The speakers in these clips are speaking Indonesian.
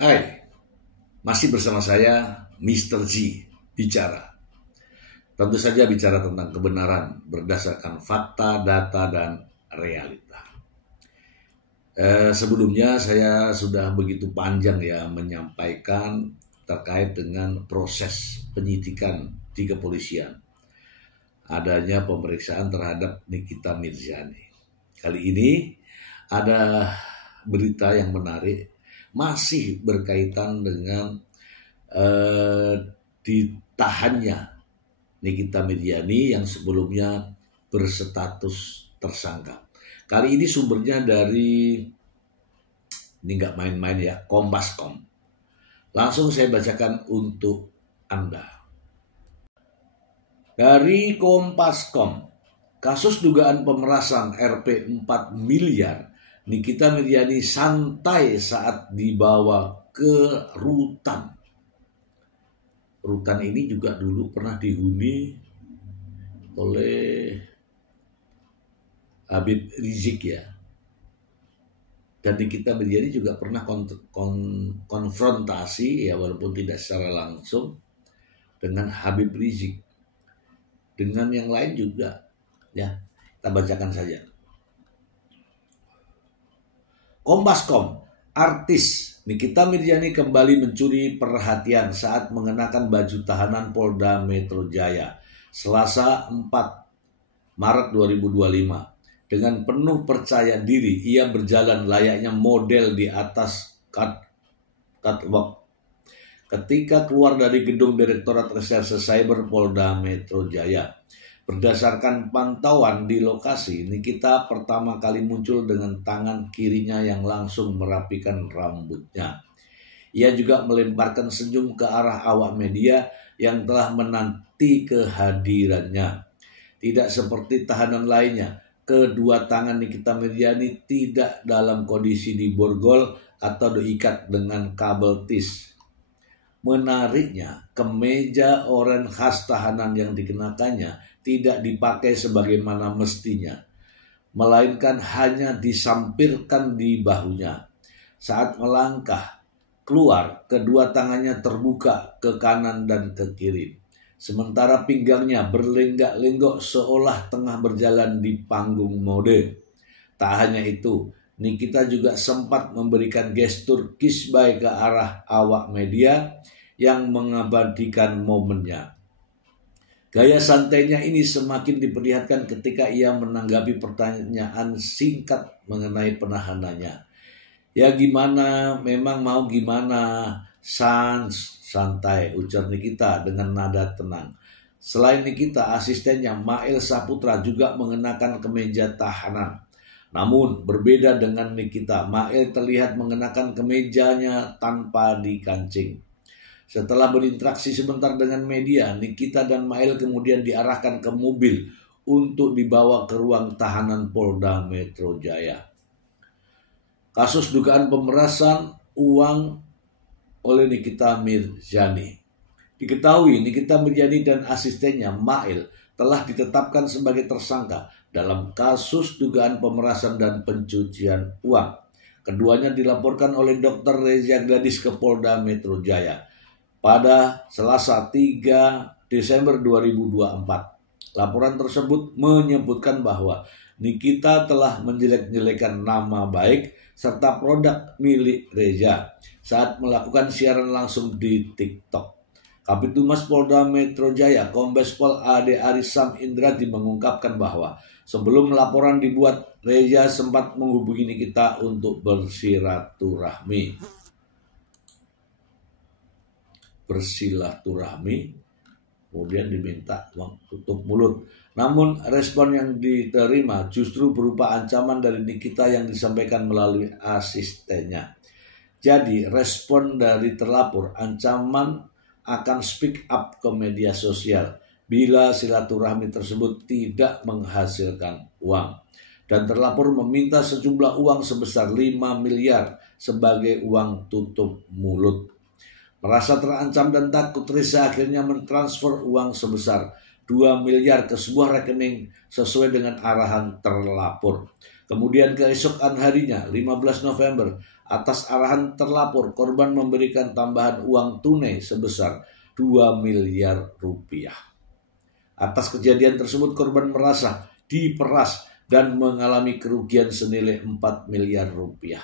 Hai, masih bersama saya Mr. G bicara. Tentu saja bicara tentang kebenaran berdasarkan fakta, data, dan realita. Sebelumnya saya sudah begitu panjang ya menyampaikan terkait dengan proses penyidikan di kepolisian. Adanya pemeriksaan terhadap Nikita Mirzani. Kali ini ada berita yang menarik masih berkaitan dengan ditahannya Nikita Mirzani yang sebelumnya berstatus tersangka. Kali ini sumbernya dari, ini nggak main-main ya, Kompas.com. Langsung saya bacakan untuk Anda. Dari Kompas.com, kasus dugaan pemerasan Rp 4 miliar, Nikita Mirzani santai saat dibawa ke rutan. Rutan ini juga dulu pernah dihuni oleh Habib Rizik ya. Dan Nikita Mirzani juga pernah konfrontasi ya, walaupun tidak secara langsung, dengan Habib Rizik. Dengan yang lain juga ya, kita bacakan saja. Kompas.com, artis Nikita Mirzani kembali mencuri perhatian saat mengenakan baju tahanan Polda Metro Jaya Selasa 4 Maret 2025. Dengan penuh percaya diri, ia berjalan layaknya model di atas catwalk ketika keluar dari gedung Direktorat Reserse Cyber Polda Metro Jaya. Berdasarkan pantauan di lokasi, Nikita pertama kali muncul dengan tangan kirinya yang langsung merapikan rambutnya. Ia juga melemparkan senyum ke arah awak media yang telah menanti kehadirannya. Tidak seperti tahanan lainnya, kedua tangan Nikita Mirzani tidak dalam kondisi diborgol atau diikat dengan kabel tis. Menariknya, kemeja oranye khas tahanan yang dikenakannya tidak dipakai sebagaimana mestinya, melainkan hanya disampirkan di bahunya. Saat melangkah keluar, kedua tangannya terbuka ke kanan dan ke kiri. Sementara pinggangnya berlenggak-lenggok seolah tengah berjalan di panggung mode. Tak hanya itu, Nikita juga sempat memberikan gestur kiss bye ke arah awak media yang mengabadikan momennya. Gaya santainya ini semakin diperlihatkan ketika ia menanggapi pertanyaan singkat mengenai penahanannya. Ya gimana, memang mau gimana, santai, ujar Nikita dengan nada tenang. Selain Nikita, asistennya Mail Saputra juga mengenakan kemeja tahanan. Namun berbeda dengan Nikita, Mail terlihat mengenakan kemejanya tanpa dikancing. Setelah berinteraksi sebentar dengan media, Nikita dan Mail kemudian diarahkan ke mobil untuk dibawa ke ruang tahanan Polda Metro Jaya. Kasus dugaan pemerasan uang oleh Nikita Mirzani. Diketahui Nikita Mirzani dan asistennya Mail telah ditetapkan sebagai tersangka dalam kasus dugaan pemerasan dan pencucian uang. Keduanya dilaporkan oleh Dr. Reza Gladys ke Polda Metro Jaya pada Selasa 3 Desember 2024. Laporan tersebut menyebutkan bahwa Nikita telah menjelek-jelekan nama baik serta produk milik Reza saat melakukan siaran langsung di TikTok. Kabitumas Polda Metro Jaya, Kombes Pol Ade Arisam Indradi mengungkapkan bahwa sebelum laporan dibuat, Reza sempat menghubungi Nikita untuk bersilaturahmi, kemudian diminta uang tutup mulut. Namun respon yang diterima justru berupa ancaman dari Nikita yang disampaikan melalui asistennya. Jadi respon dari terlapor, ancaman akan speak up ke media sosial bila silaturahmi tersebut tidak menghasilkan uang. Dan terlapor meminta sejumlah uang sebesar 5 miliar sebagai uang tutup mulut. Merasa terancam dan takut, Reza akhirnya mentransfer uang sebesar 2 miliar ke sebuah rekening sesuai dengan arahan terlapor. Kemudian keesokan harinya, 15 November, atas arahan terlapor, korban memberikan tambahan uang tunai sebesar 2 miliar rupiah. Atas kejadian tersebut, korban merasa diperas dan mengalami kerugian senilai 4 miliar rupiah.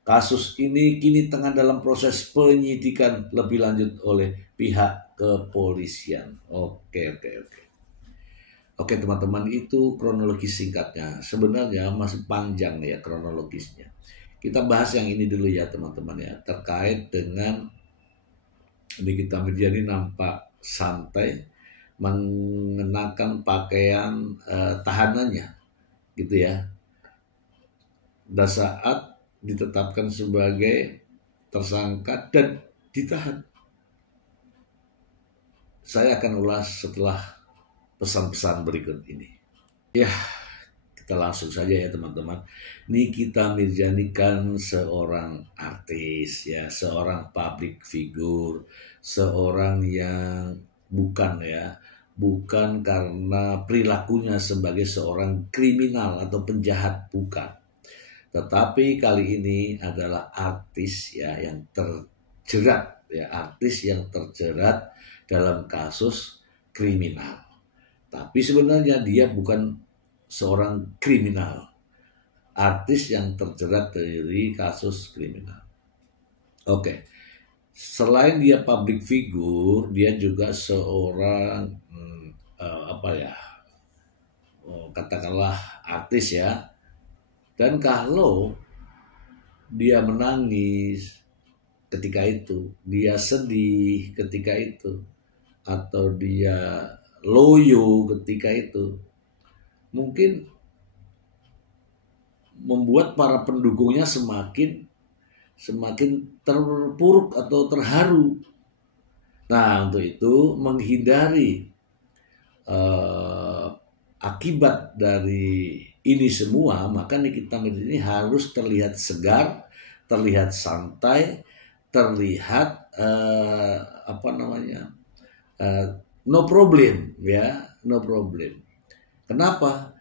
Kasus ini kini tengah dalam proses penyidikan lebih lanjut oleh pihak kepolisian. Oke. Oke teman-teman, itu kronologi singkatnya. Sebenarnya masih panjang ya kronologisnya. Kita bahas yang ini dulu ya teman-teman ya. Terkait dengan Nikita Mirzani nampak santai mengenakan pakaian tahanannya gitu ya. Dan saat ditetapkan sebagai tersangka dan ditahan. Saya akan ulas setelah pesan-pesan berikut ini. Ya, kita langsung saja ya teman-teman. Nikita Mirzani kan seorang artis ya, seorang public figure, seorang yang bukan karena perilakunya sebagai seorang kriminal atau penjahat, bukan. Tetapi kali ini adalah artis ya yang terjerat dalam kasus kriminal. Tapi sebenarnya dia bukan seorang kriminal, artis yang terjerat dari kasus kriminal. Oke. Selain dia public figure, dia juga seorang katakanlah artis ya. Dan kalau dia menangis ketika itu, dia sedih ketika itu, atau dia loyo ketika itu, mungkin membuat para pendukungnya semakin terpuruk atau terharu. Nah, untuk itu menghindari akibat dari ini semua, maka Nikita Mirzani harus terlihat segar, terlihat santai, terlihat no problem ya, no problem. Kenapa?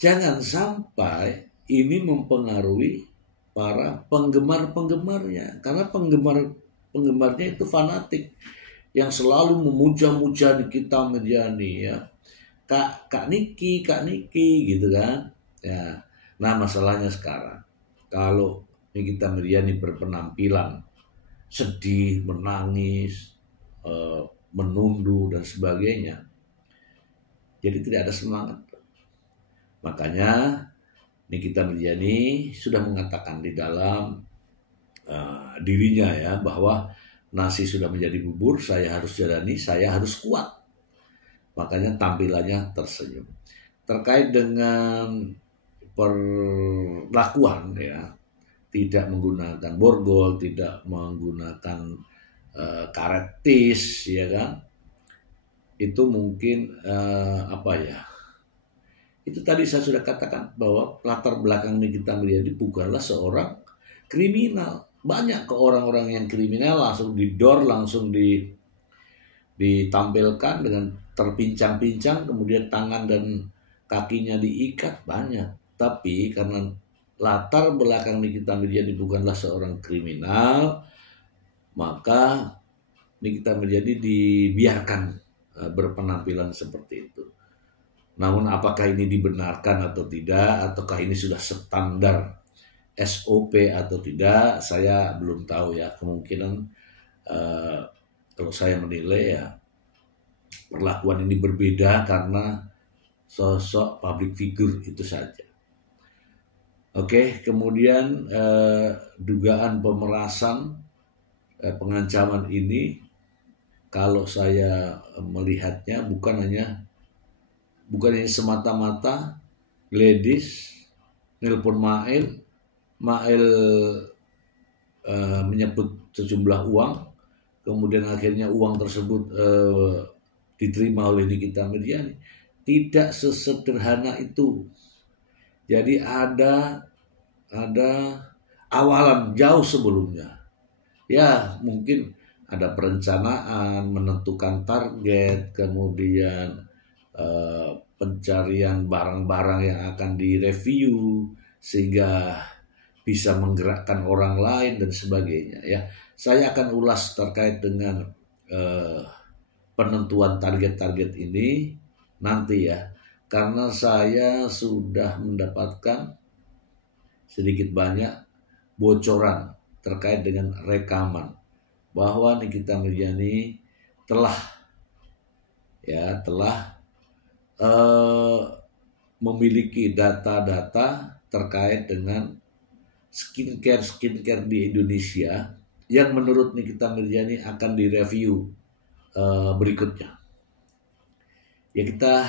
Jangan sampai ini mempengaruhi para penggemar-penggemarnya, karena penggemarnya itu fanatik yang selalu memuja-muja Nikita Mirzani ya, Kak Niki gitu kan ya. Nah masalahnya sekarang kalau Nikita Mirzani berpenampilan sedih, menangis, menunduk dan sebagainya, jadi tidak ada semangat. Makanya Nikita Mirzani sudah mengatakan di dalam dirinya ya, bahwa nasi sudah menjadi bubur, saya harus jalani, saya harus kuat. Makanya tampilannya tersenyum. Terkait dengan perlakuan ya, tidak menggunakan borgol, tidak menggunakan karet tis ya kan, itu mungkin itu tadi saya sudah katakan bahwa latar belakang Nikita Mirzani bukanlah seorang kriminal. Banyak ke orang-orang yang kriminal langsung didor, langsung ditampilkan dengan terpincang-pincang, kemudian tangan dan kakinya diikat, banyak. Tapi karena latar belakang Nikita Mirzani bukanlah seorang kriminal, maka Nikita Mirzani dibiarkan berpenampilan seperti itu. Namun apakah ini dibenarkan atau tidak, ataukah ini sudah standar SOP atau tidak, saya belum tahu ya. Kemungkinan kalau saya menilai ya, perlakuan ini berbeda karena sosok public figure itu saja. Oke, kemudian dugaan pemerasan, pengancaman ini, kalau saya melihatnya bukan hanya semata-mata Gladys nelpon Mail menyebut sejumlah uang, kemudian akhirnya uang tersebut diterima oleh Nikita Mirzani. Tidak sesederhana itu. Jadi ada awalan jauh sebelumnya. Ya, mungkin ada perencanaan, menentukan target, kemudian pencarian barang-barang yang akan direview, sehingga bisa menggerakkan orang lain dan sebagainya ya. Saya akan ulas terkait dengan penentuan target-target ini nanti ya, karena saya sudah mendapatkan sedikit banyak bocoran terkait dengan rekaman bahwa Nikita Mirzani telah memiliki data-data terkait dengan skincare di Indonesia yang menurut Nikita Mirzani akan direview berikutnya. Ya kita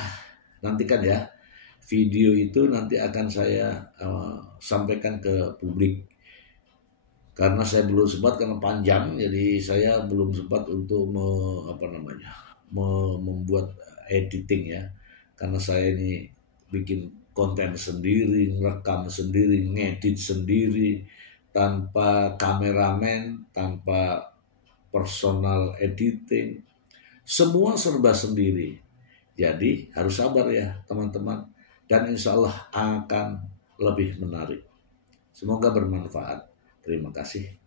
nantikan ya, video itu nanti akan saya sampaikan ke publik, karena saya belum sempat karena panjang, jadi saya belum sempat untuk membuat editing ya, karena saya ini bikin konten sendiri, ngerekam sendiri, ngedit sendiri, tanpa kameramen, tanpa personal editing, semua serba sendiri. Jadi harus sabar ya teman-teman, dan insya Allah akan lebih menarik. Semoga bermanfaat. Terima kasih.